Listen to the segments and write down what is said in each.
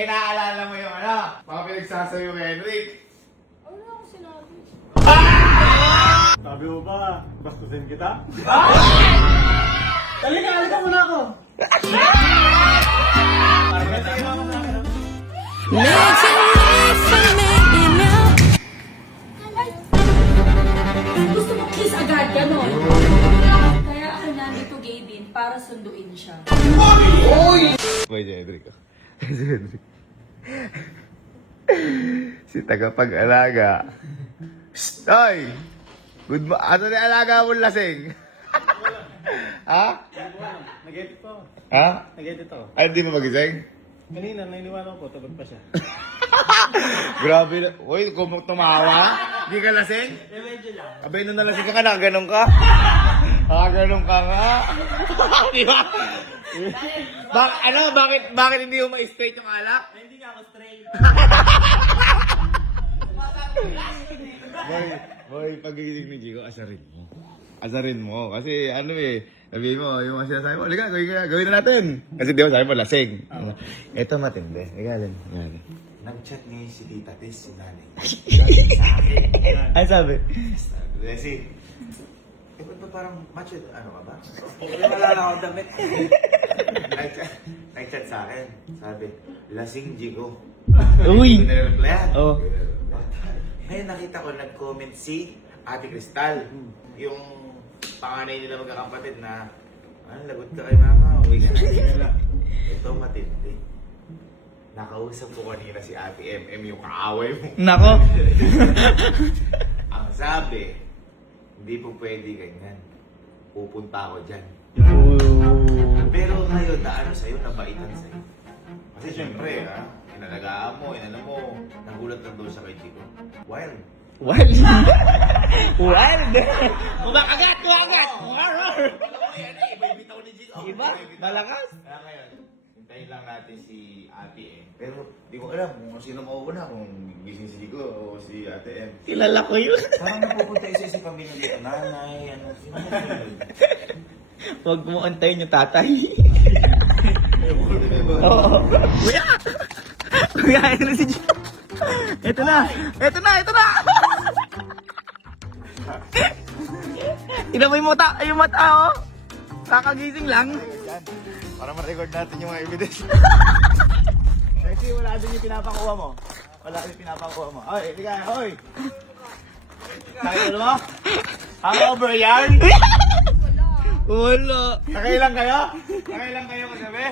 Eh, naaalala mo yung mga pinagsasabi mo kay Henrik. Ano ako sinabi? Sabi mo ba, bastusin kita? Halika muna ako! Gusto mo kiss agad, gano'n? Kaya ako nandito gay din para sunduin siya. Boy, si Henrik. Si Henrik. Si tagapag-alaga. Shhh! Oy! Good mo. Ano na alaga mo lasing? Ha? Nag-edit po. Ha? Nag-edit ako. Ay, hindi mo magising? Kanina, nainiwala ko, tulog pa siya. Grabe na. Uy, kung tumawa. Hindi ka lasing? Medyo lang. Abay, nung nalasing ka, nakaganon ka. Nakaganon ka nga. Di ba? Bakit hindi mo ma-straight yung alak? Hindi nga ako straight. Boy, pagigising ni Chico, asarin mo. Asarin mo. Kasi sabihin mo, yung mga sinasabi mo, halika, gawin na natin. Kasi di ba sabi mo, lasing. Ito matindi. Igalan. Nag-chat ngayon si Tita Tess, si nanay. Ay, sabi? Leslie, ba't ba parang macho, ano ka ba? Wala na akong damit. Nag-chat sa akin. Sabi, lasing Jigo. Uy! Nire-replyan. Oh. Ngayon nakita ko nag-comment si Ate Cristal. Yung panganay nila magkakapatid na, lagot ka kay mama, uwi ka na. Ito matindi. Nakausap ko kanina si Ate MM, yung kaaway mo. Nako! Ang sabi, hindi po pwede ganyan. Pupunta ako dyan. Pero ngayon, na sa'yo, nabaitan sa'yo. Kasi syempre, inalagaan mo, nagulat lang doon sa kay Chico. Wild. Wild! Wild! Kumakagat! Iba bitaw ni Chico. Iba? Malakas? Kaya ngayon, hintayin lang natin si Ate M. Pero di ko alam kung sino mauuna, kung gising si Chico o si Ate M. Kilala ko yun. Parang napupunta isa si pamilya dito. Nanay, sino yun? Huwag mo antayin yung tatay. Oo. Kuya! Kuya, ito na si Gio. Ito na! Ina mo yung mata, oh. Kakagising lang. Yan. Para ma-record natin yung mga evidence. Kasi wala din yung pinapakuha mo. Oy, tika, oy! Nakita mo? Hangover yan? Wala. Nakailang kayo kagabi?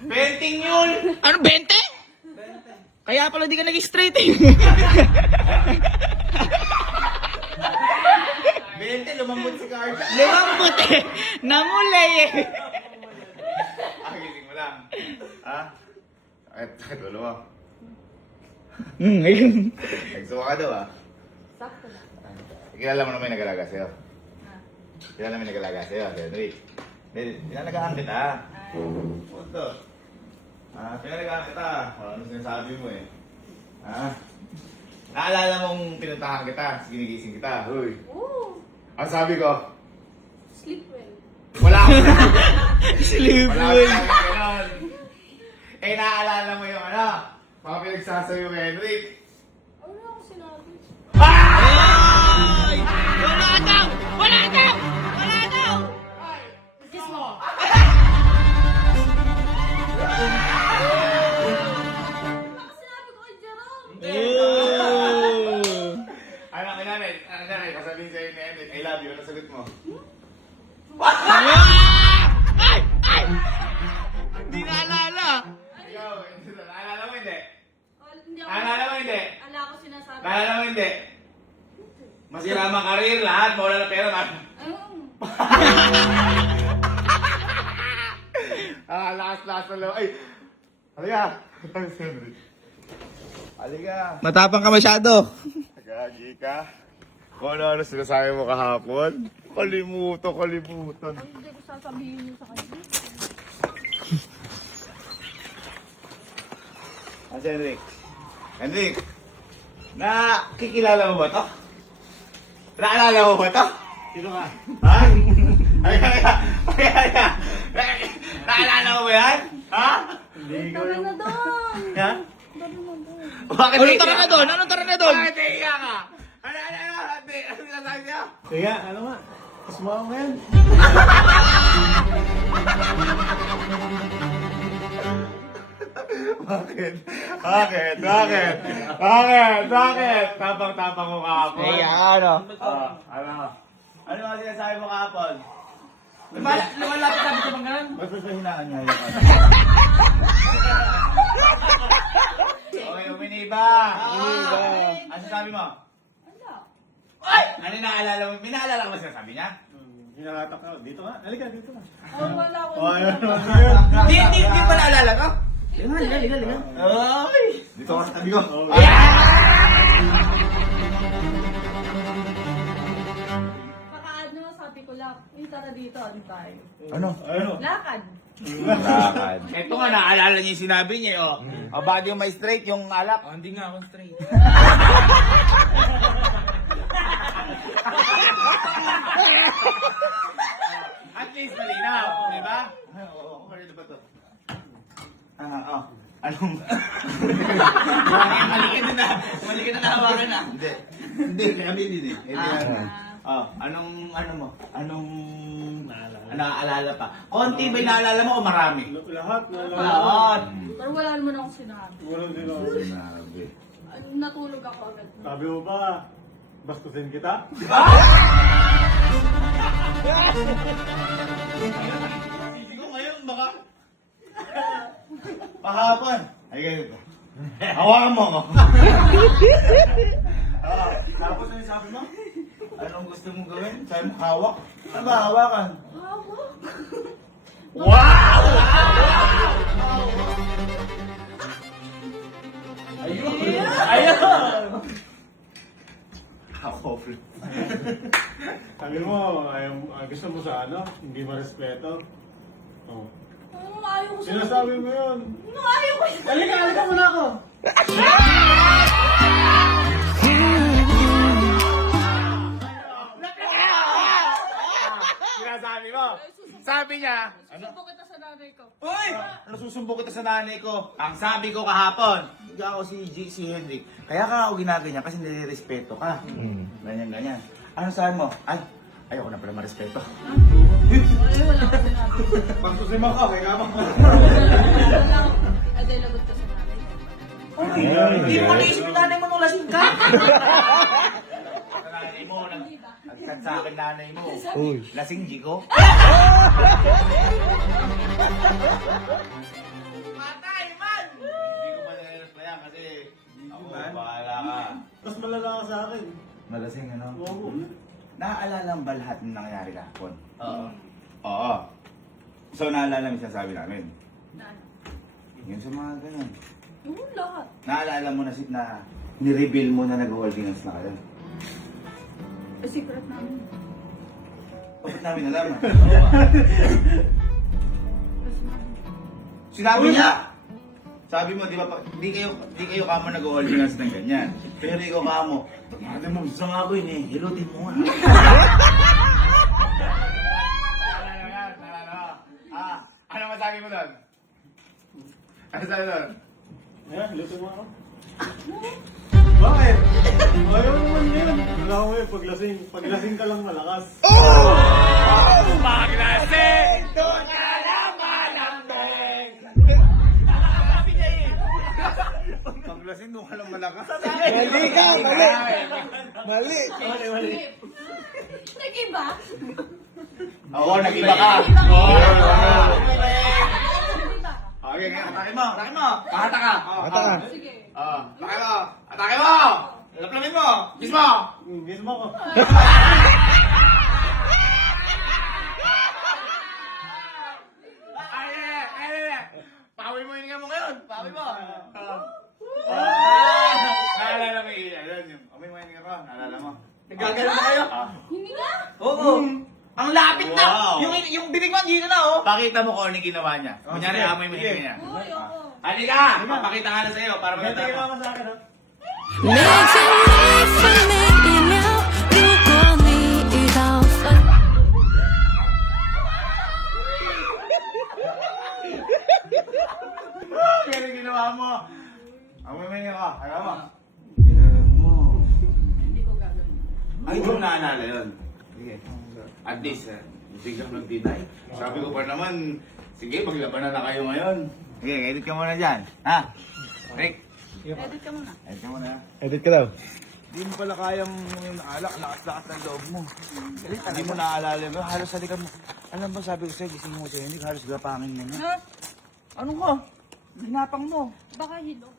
20 yun! Ano, 20? Kaya pala di ka nag-straight eh. 20, lumambot si Carla. Lumambot eh. Namulay eh. Gising mo lang. Ha? Sakit ulo mo. Ngayon. Nagsuwa ka daw Sakto na. Kilala mo naman yung nag-alaga sa'yo. Kilala mo yung nag-alaga sa'yo, si Henrik. Pinalagaan kita. Punto. Pinalagaan kita. Ano sinasabi mo eh. Naalala mong pinuntahan kita, ginigising kita. Huy. Oo. Ang sabi ko, Sleep well. wala akong Sleep wala well. akong ganon. Eh, naaalala mo yung mga pinagsasabi mo kay Henrik. Ano ako sinabi? Ay! Wala daw! Kiss mo! Baka sinabi ko kay Jerome! Nanay, kasabihin sa'yo ni Henrik, I love you. Ano sagot mo? Ay! Hindi naalala. Ikaw, naalala mo hindi? Hindi ako... Naalala mo hindi? Ala ko sinasabi. Naalala mo hindi? Masira ang karir, lahat, mawala na pera, man. Ayun. Lakas na lang. Ay! Halika! Halika! Matapang ka masyado. Gagi ka. Kung ano sinasabi mo kahapon? Kalimutan. Ang hindi ko sasabihin niyo sa kanya. Si Henrik. Henrik! Nakikilala mo ba to? Naalala mo ba to? Sino ka? Ha? Halika! Naalala mo ba yan? Ha? Hindi ko Tara yung... na doon! Ha? Tara na doon! Bakit Anong naiiyak? tara na doon? Anong tara na doon? Bakit naiiyak ka? Ano sinasabi niya? Sige, ano nga? Gusto mo ako ngayon? Bakit? Bakit? Bakit? Bakit? Bakit? Tapang-tapang mo kahapon. ano? Ano? Ano ang sinasabi mo kahapon? Lumalapit sabi ko bang ganun? Basta sa hinaan niya yung ano. Okay, uminiba. Uminiba. Ano sabi mo? Wala. Ay! Ano yung naalala mo? May naalala ka ba sinasabi niya? Hinalatak ka. Dito nga. Halika, dito nga. Oh, wala ko. Oh, ayun. Ayun. Di pa naalala ka? Liga. Ay! Dito ka sa tabi ko. Oh. Baka ano, sabi ko lang, tara dito, ano tayo? Ano? Ayun. Lakad. Lakad. Ito nga, naalala niya yung sinabi niya, oh. O, bakit yung may straight, yung alak? Oh, hindi nga ako straight. At least malinaw, di ba? Oo, malinaw ba to? Oh. Anong... Mali ka na nahawakan na. Hindi, kami din eh. Hindi anong, ano mo? Anong... Naaalala pa? Konti ba yung naalala mo o marami? Lahat. Lahat. Pero wala naman akong sinabi. Walang din ako. Sinabi. Natulog ako agad. Sabi mo ba, bastusin kita? Hindi ko ngayon, baka... Pahapon. Ay, ganito. Hawakan mo ako. Tapos ano sabi mo? Anong gusto mong gawin? Sabi mo, hawak? Ano ba, hawakan? Hawak. Wow! Ayun! Ayun! Ako, friend. Sabi mo, gusto mo sa ano? Hindi ma-respeto? Oh. Anong ayaw ko sa... Sinasabi mo yun. Anong ayaw ko sa... Halika muna ako. Sinasabi mo. Sabi niya, Susubo kita sa nanay ko. uy! Ano susumbo kita sa nanay ko? Ang sabi ko kahapon, hindi ako si Hendrik. Kaya ka ako ginaganyan kasi nilirespeto ka. Ganyan. Ano sabi mo? Ay, ayoko na pala marespeto. Ay, wala akong sinabi. Bastusin mo ako, may kamang Wala akong... Ay, dahil lagot ka sa nanay ko. Hindi mo naisip yung nanay mo nung lasing ka. Sa nanay mo, nagtad sa akin nanay mo. Uy. Lasing Jigo. Patay man! Hindi ko pa nare-replyan kasi ako, bahala ka. Mas malala ka sa akin. Malasing ano? Oo. Naaalala mo ba lahat ng nangyari kahapon? Oo. Oo. So naalala mo yung sinasabi namin? Naan. Yun sa mga ganyan. Yung lahat. Naalala mo na ni-reveal mo na nag-holding hands na kayo? Eh, secret namin. Bakit namin nalaman? Kasi namin. Sinabi niya! Sabi mo, di ba, di kayo kamo nag-holding hands ng ganyan. Pero ikaw kamo, pag mo, gusto nga ko yun eh, hilutin mo nga. Ano masabi mo doon? Ano sabi doon? Ayan, luto mo ako. Bakit? Ayaw naman yun. Wala ko yun, paglasing ka lang malakas. Paglasing! Doon ka lang malambing! Paglasing doon ka lang malakas. Mali ka, mali. Mali. Nag-iba? Oo, nag-iba ka. Nag-iba ka. Okay, atake mo. Pakata ka. Ata ka. Sige. Atake mo. Atake mo. Laplamin mo. Kiss mo. Mismo ko. Pawi mo yung mo ngayon. Pawi mo. Naalala mo yun. Amoy mo yung ko. Naalala mo. Nagagano na kayo? Hindi nga. Oo. Ang lapit na. Wow. Yung bibig mo, dito na oh. Pakita mo kung ano yung ginawa niya. Kunyari, sige. amoy mo yung niya. Uy, ako. Halika! Papakita nga na sa'yo para Kaya makita tingin mo. ako sa akin, ha? 你尽力分每一秒，如果你遇到烦。 Ay! Pero ginawa mo. Ang may ka. Alam mo? Hindi ko gagawin. Ay, hindi mo naalala yun. Sige. At least, biglang nag-deny. Sabi ko pa naman, sige, maglabanan na kayo ngayon. Sige, edit ka muna dyan. Ha? Rick? Edit ka muna. Edit ka muna. Edit ka daw. Hindi mo pala kayang alak, lakas-lakas ng loob mo. Hindi mo naaalala mo, halos halikan mo. Alam ba, sabi ko sa'yo, gising mo sa'yo, hindi halos gapangin mo na. Ha? Ano ka? Hinapang mo. Baka hilo.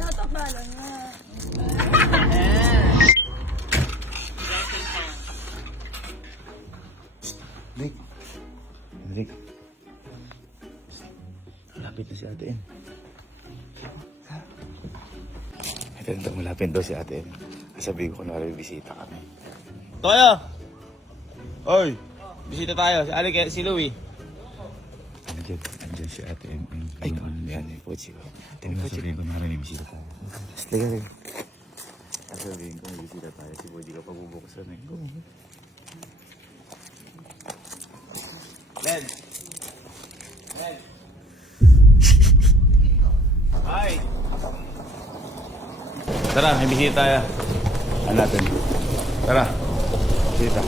Natakbalan nga. Rick. Rick. Malapit na si Ate Em. Ito, malapit daw si Ate Em. Sabihin ko na rin, bisita kami. Toyo! Oy! Bisita tayo. Si Louie. Andiyan si Ate Em. Ay, yan yung pochi ko. Sabihin ko na rin, bisita tayo. Liga rin. Sabihin ko, bisita tayo. Si Boy, di ka pabubuksan eh. Len! Len! Hi! Tara, may bisita tayo. Ano natin? Tara. Bisita.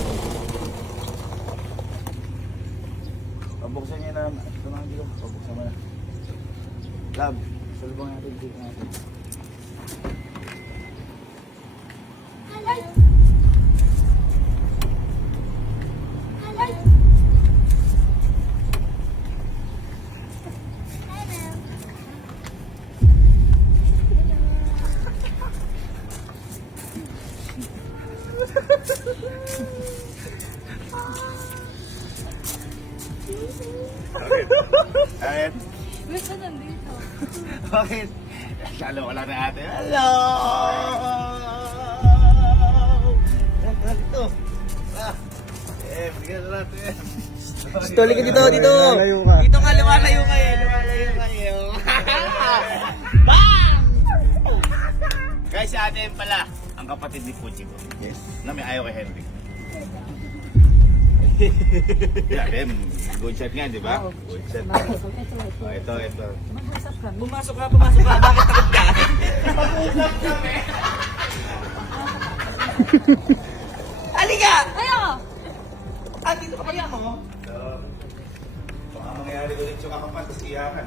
Pabuksan niya na. Ito na dito. Pabuksan mo na. Lab, salubang natin dito natin. Bakit? Gusto nandito. Bakit? Lalo ko lang na ate. Hello! Dito. Bigyan na natin. Stoli ka dito, dito. Lalayo ka. Dito ka, lumalayo kayo, lumalayo kayo. Guys, si ate Em pala, ang kapatid ni Puchi ko. Yes. Na may ayaw kay Henry. Yeah, Em, good shot nga, di ba? Good shot. Oh, ito. Mag-usap kami. Pumasok ka, bakit takot ka? Halika! Ayo! Ah, dito ka pala mo. Baka mangyari ulit yung kakapat, tapos iyakan.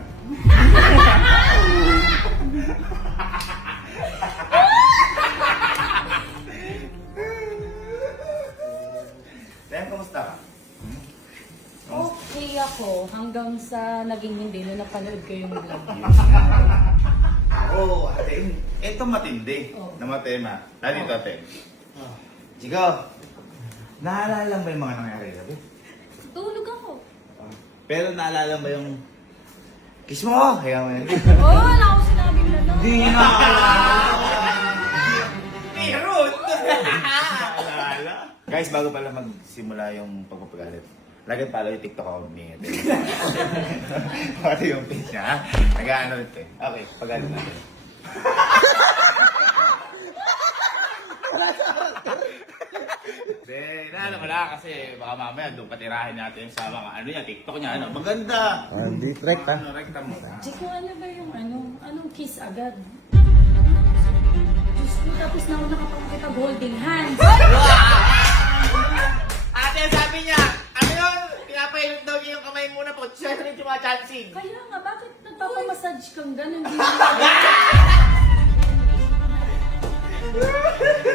Then, kamusta ka? Okay ako hanggang sa naging hindi na napanood ko yung vlog. Oo, ate Em. Ito matindi Oh. na matema. Dito, ate Em. Chico, naalala mo yung mga nangyari gabi? Tulog ako. Pero naalala mo yung kiss mo? Kaya mo yun. Oh, wala akong sinabing gano'n. Hindi na! Meron! Naalala? Guys, bago pala magsimula yung pagpapagalit, lagyan pala yung TikTok account ni Ate. Pati yung page niya, ha? Nag-ano ito eh. Okay, pagalit natin. Hindi, naano ko lang kasi baka mamaya doon patirahin natin sa mga ano niya, TikTok niya, ano. Maganda! Hindi track ha. Ano, rekta mo. Chico, ano ba yung anong kiss agad? Diyos ko, tapos na ako nakapagkipag-holding hands. Ate, sabi niya, ano yun? Pinapahilot daw niya yung kamay muna po. Siya rin yung mga chancing. Kaya nga, bakit nagpapamassage kang gano'n?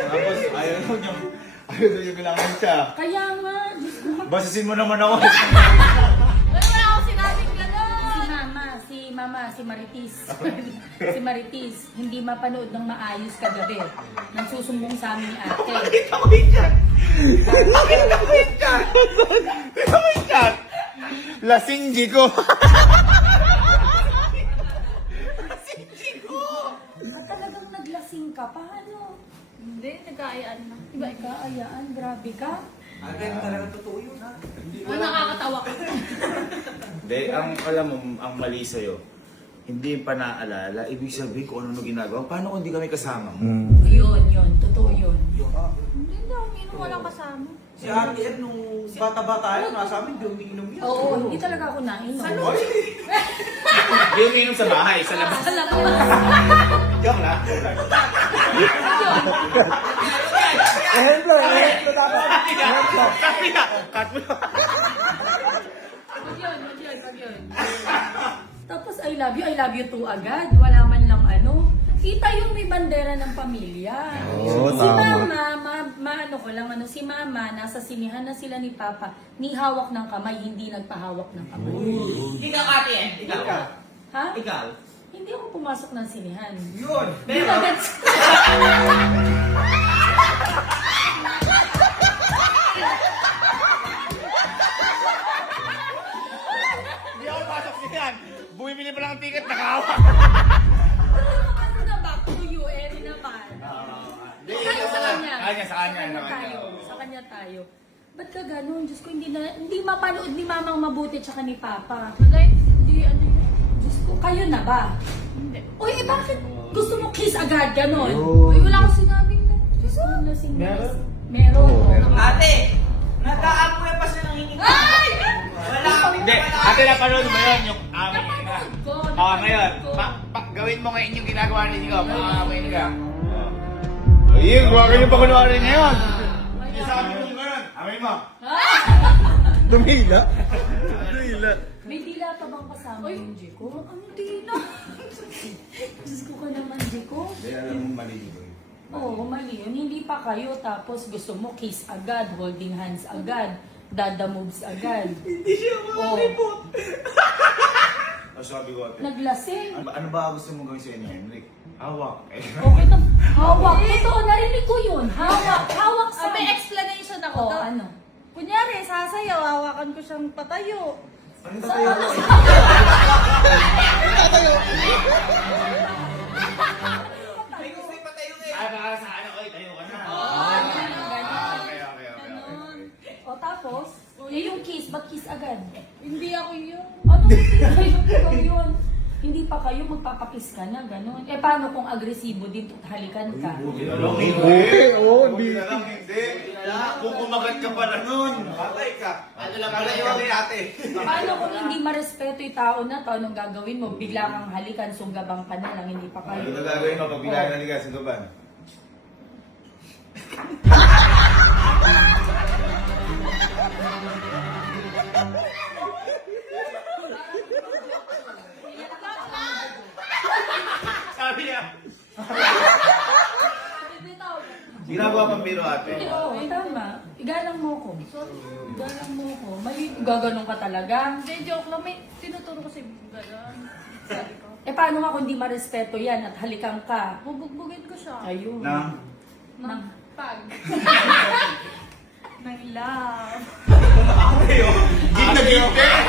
Tapos, ayaw daw yung kailangan siya. Kaya nga, Diyos ko. Basasin mo naman ako. Wala akong sinabing gano'n! Si Maritis. Si Maritis, hindi mapanood ng maayos kagabi. Nang susumbong sa amin ate. Nakita ko yung chat. Nakita ko yung chat. Nakita ko yung chat. Lasing Jico. At talagang naglasing ka. Paano? Hindi, nag-aayaan na. Iba, nag-aayaan. Grabe ka. Ate, talagang totoo yun ha. Nakakatawa ka. Hindi, alam mo, ang mali sa'yo, hindi pa naaalala, ibig sabihin kung ano ginagawa. Paano kung hindi kami kasama mo? Yun. Totoo yun. Hindi daw, walang kasama. Si Ate Ed, nung bata-bata yun, nasa amin, di umiinom yan. Oo, hindi talaga ako nainom. Hindi umiinom sa bahay, sa labas. Sa labas. Joke lang. Ehemplo dapat. Ehemplo. Cut mo. Wag yun. Tapos I love you too agad. Wala man lang ano. Kita yung may bandera ng pamilya. Oo, Si tama. Mama, si Mama, nasa sinihan na sila ni Papa, ni hawak ng kamay, hindi nagpahawak ng kamay. Ikaw, ate, ikaw. Ha? Ikaw. Hindi ako pumasok ng sinihan. Yun. Pero, Hindi ako pasok niyan. Bumibili pa lang ang ticket, nakahawa. Ano na back to you, Eri naman. Hindi, Tayo sa kanya. Sa kanya naman. tayo. Sa kanya tayo. Ba't ka ganun? Diyos ko, hindi mapanood ni Mamang mabuti tsaka ni Papa. Hindi, ano yun? Diyos ko, kayo na ba? Hindi. Uy, bakit gusto mo kiss agad ganun? Uy, wala akong sinabing na. Diyos ko, lasing na. Meron. ate, nag-aapoy pa siya ng hinig. Ay! Wala. Hindi, ate napanood mo yun, yung amin na. Napanood ko. Ngayon, gawin mo ngayon yung ginagawa ninyo. Pakakamoy ka. Ayun, gawin yung pakunwari ngayon. Sa amin mo ngayon. Amin mo. Tumila. May dila pa bang kasama yung Jiko? Ano dila? Diyos ko ka naman, Jiko. Hindi, alam mo mali yun. Oo, mali yun. Hindi pa kayo, tapos gusto mo kiss agad, holding hands agad, dada moves agad. Hindi siya Oo. Sabi ko, ate. Naglasing. Ano ba gusto mo gawin sa inyo, Henrik? Hawak. Okay na. Hawak. Totoo, narinig ko yun. Hawak. Hawak sa... May explanation ako. Oo, ano? Kunyari, sasayaw, hawakan ko siyang patayo. Ano tatayo ko? May gusto yung patayo eh. Ay, baka sa ano, oy, tayo ka na. Okay. O tapos, yung kiss, ba't kiss agad? Hindi ako yun. Ano hindi kayo? Ikaw yun. Hindi pa kayo magpapakiss ka na, gano'n. Eh, paano kung agresibo din, halikan ka? Hindi. Oo, Buti na lang, hindi. Kung kumagat ka pala nun. Patay ka. Ano lang pala yung ate. Paano kung hindi marespeto yung tao na to, anong gagawin mo? Bigla kang halikan, sunggabang ka na lang, hindi pa kayo. Ano gagawin mo pag bilang naliga sa gaban? Sabi niya. Ginagawa pang biro ate. Oo, tama. Igalang mo ko. Igalang mo ko. May gaganong ka talaga. Hindi, joke lang. May tinuturo ko si gano'n. Sabi ko. Eh, paano nga kung di marespeto yan at halikan ka? Bubugbugin ko siya. Ayun. Na? Ng pag. Ng love. Git na git eh!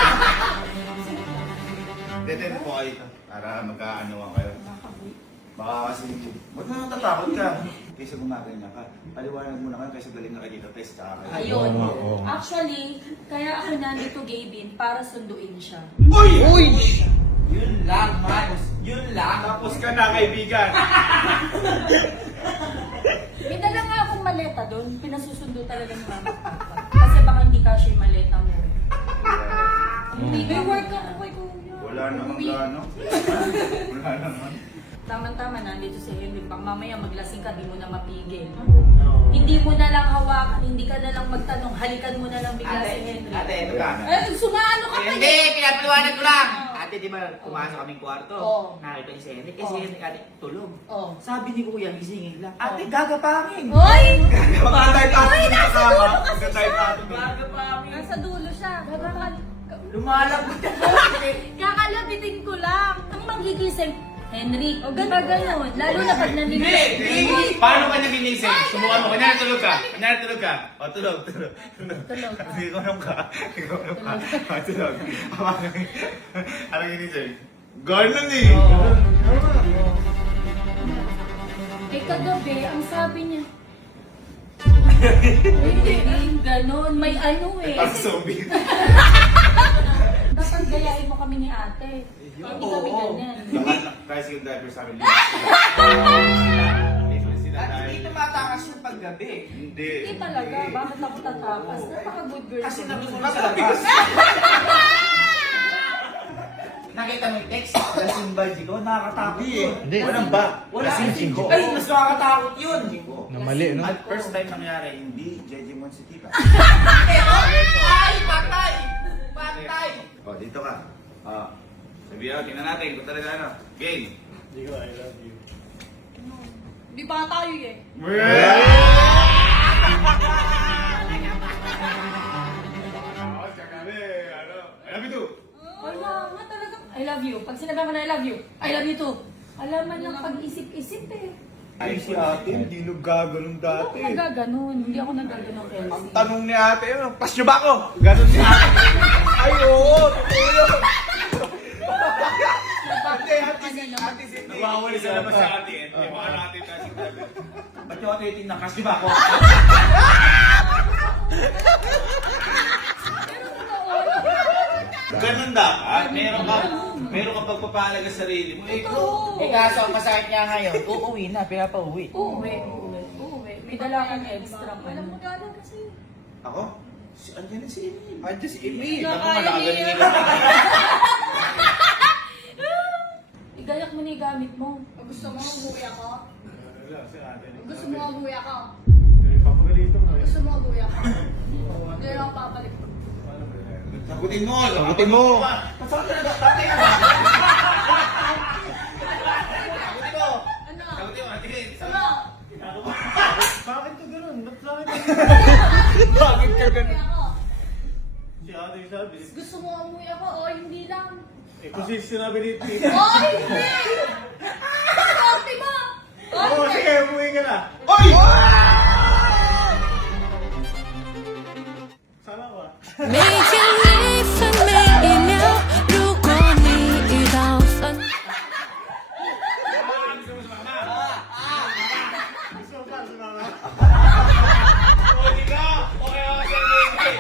Dito po kayo para magkaanoan kayo. Baka kasi, ba't na natatakot ka? Kaysa gumaganyan ka. Paliwanag mo na kayo kaysa galing na kayo dito, test ka kayo. Ayun. Actually, kaya ako nandito, Gavin, para sunduin siya. Yun lang, Max. Yun lang. Tapos ka na, kaibigan! May dala nga akong maleta doon. Pinasusundo talaga ni Mama. Kasi baka hindi kasya yung maleta mo. May work ako kay Kuya. Wala namang gano. Wala naman. Tama-tama, nandito si Henry. Bang mamaya maglasing ka, di mo na mapigil. Hindi mo na lang hawakan, hindi ka na lang magtanong, halikan mo na lang bigla si Henry. Ate, ito ka. Eh, sumano ka pa Hindi, pinapaliwanag ko lang. Ate, di ba pumasok kaming kwarto? Oo. Nakita niya si Henry. Eh, Oo. si Henry ate, tulog. Oh. Sabi ni Kuya, gisingin lang. Ate, gagapangin. Hoy! Ay, nasa dulo kasi siya. Gagapangin. Nasa dulo siya. Lumalabot ka. Kakalabitin ko lang. Ang magigising, Henry, o gano'n gano'n. Lalo na pag nandito. Hindi! Paano ka naginising? Subukan mo. Kanyari tulog ka. Kanyari tulog ka. O, tulog. Tulog. Hindi ko nung ka. Hindi ko nung ka. O, tulog. Ano ginising? Ganun eh. Eh, kagabi, ang sabi niya, hindi, gano'n. May ano eh. Parang zombie. Dapat gayahin mo kami ni ate. Hindi kami ganyan. Tricycle driver sa amin. Linis sila. Hindi tumatakas yung paggabi. Hindi. Hindi talaga. Bakit ako tatakas? Napaka-good girl. Kasi ko. nandun sa labas. Nakita mo yung text? Lasing ba, Jigo? Nakakatakot yun. Hindi. Walang ba? Wala. Lasing Jigo. Ay, mas nakakatakot yun. Na mali, no? At first time nangyari, hindi Jejimon si Tita. Ay, patay! Patay! O, dito ka. Sabihin ako, tingnan natin kung talaga ano. Game. Hindi ko, I love you. Di ba tayo eh? I love you too. Wala nga talaga. I love you. Pag sinabi mo na I love you too. Alam man lang pag-isip-isip eh. Ay, si ate, hindi naggagalong Hindi ako dati. nagaganon. Hindi ako nagaganon, Ang Kelsey. tanong ni ate, pas nyo ba ako? Ganon si ate. Ay, oo, totoo yun. Ate, nawawali sa labas sa ate. Yung mga natin kasi talaga. Ba't yung ako yung nakas, di ba ako? Ganun dapat. Meron ka pagpapahalaga sa sarili mo. Totoo. Kaso ang masakit niya ngayon, uuwi na, pinapauwi. Uuwi. May dala kang extra pa. Alam mo gano'n kasi. Ako? Andiyan na si Emil. Andiyan si Emil. Ako malagaling nila. Igayak mo na yung gamit mo. Pag gusto mo umuwi ako. Wala, si ate. Pag gusto mo umuwi ako. Papagalito mo Pag eh. gusto mo umuwi ako. Hindi na ako papalik. Paano ba yan? Sagutin mo. Sagutin mo. Pasok ka na, tatay ka. Sagutin mo. Ano? Sagutin mo. Tingin. Ano? Bakit ka ganun? Ba't sa akin? Bakit ka Umuwi ako. Si ate sabi. Gusto mo umuwi ako o hindi lang. Eh, kasi sinabi ni Tita. O hindi! Sorry mo! O Oo, hindi! sige, umuwi ka na. Oy! Sama ko ah. 每天每分每一秒，如果你遇到分。 Gusto ka, sumama. O, di ka. Okay ako sa Emil.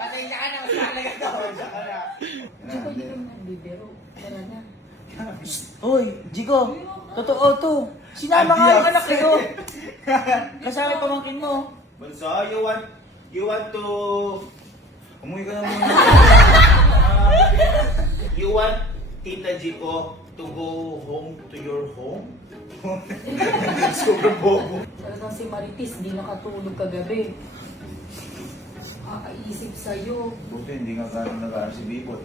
Pasensya ka na, mas mahalaga to. Hindi ko hindi kami nagbibiro. Tara na. Uy, Jigo, totoo to. Sinama nga yung anak ko. Kasama yung pamangkin mo. Bunso, you want to... Umuwi ka na muna. You want Tita Jico to go home to your home? Sobrang bobo. Talagang si Maritis, hindi nakatulog kagabi. Kakaisip sa'yo. Buti hindi nga gano'n nag-aaral si Bibot.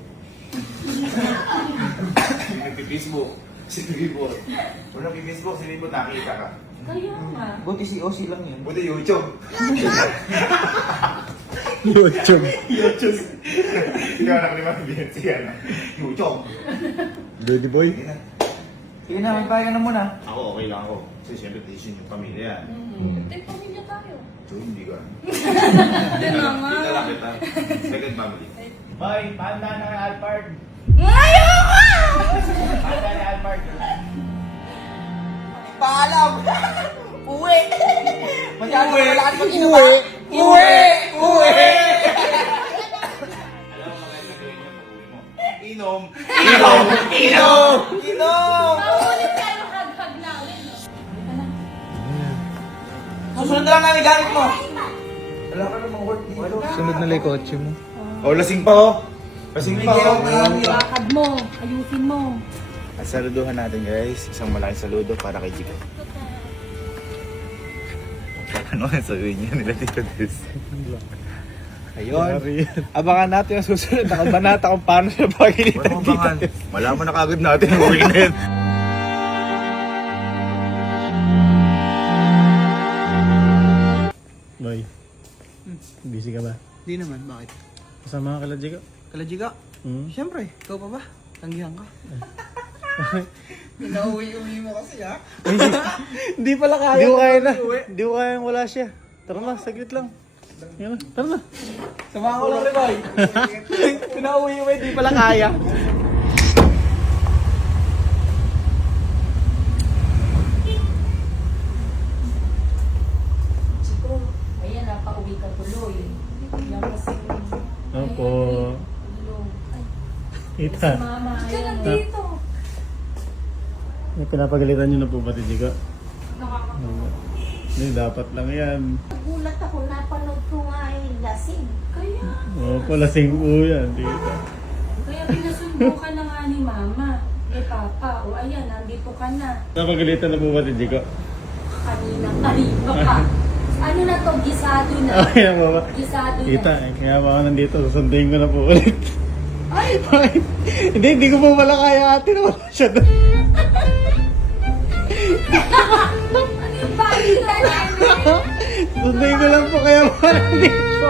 Nagpi-Facebook. Si Bibot. Kung nagpi-Facebook, si Bibot nakita ka. Kaya nga. Buti si Osi lang yun. Buti YouTube. YouTube. Ikaw nakalimutan si ano. YouTube. Baby boy. Hindi na. Sige na, may bayan na muna. Ako, okay lang ako. Kasi siyempre, decision yung pamilya yan. Tayo pamilya tayo. So, hindi ka. Hindi na nga. Kita lang kita. Second family. Boy, panda na kay Alpard. Ayoko! Panda na Alpard. Paalam! Uwi! Masyado malakas pag inuwa. Uwi! Uwi! Alam mo, maganda gawin niya pag-uwi mo. Inom! Inom! Inom! Paulit tayo hag-hag namin. No? Susunod na lang namin gamit mo. Wala ka namang work dito. Sunod na lang yung kotse mo. Oh, lasing pa oh! Lasing pa oh! Lakad mo. Ayusin mo. At saluduhan natin guys. Isang malaking saludo para kay Jico. Ano ang sabihin niya nila Tito Des? Ayun. Abangan natin ang susunod na kabanata kung paano siya pagilitan Walang bangan. Malaman na kagad natin ang uwi na yun. Boy. Busy ka ba? Di naman, bakit? Kasama ka kala Jico? Kalajiga? Hmm? Siyempre, ikaw pa ba? Tanggihan ka. Pinauwi-uwi mo kasi ha? Hindi pala kaya. Hindi ko kaya na. Hindi ko kaya wala siya. Tara na, saglit lang. Yan na, tara na. Samahan ko lang rin, boy. Pinauwi-uwi, di pala kaya. Chico, ayan na, pauwi ka tuloy. Yan kasi. Opo. Ay, tulog. Ay, si Ita. Mama. Ka Ayan, lang dito. Pinapagalitan niyo na po ba, Tijika? Nakakatawa. Hindi, dapat lang yan. Nagulat ako, napanood ko nga lasing. Kaya, Oo, palasing po yan, tita. kaya pinasundo ka na nga ni Mama. Kay Papa. O ayan, nandito ka na. Napagalitan na po ba, Tijika? Kanina pa. Ano na to? Gisado na. Okay na po ba? Gisado Tita, na. kaya ba ako nandito? Susunduin ko na po ulit. Ay! Hindi ko po pala kaya ate na wala siya doon. Ano yung bagay na namin? Susunduin ko lang po kaya ba nandito?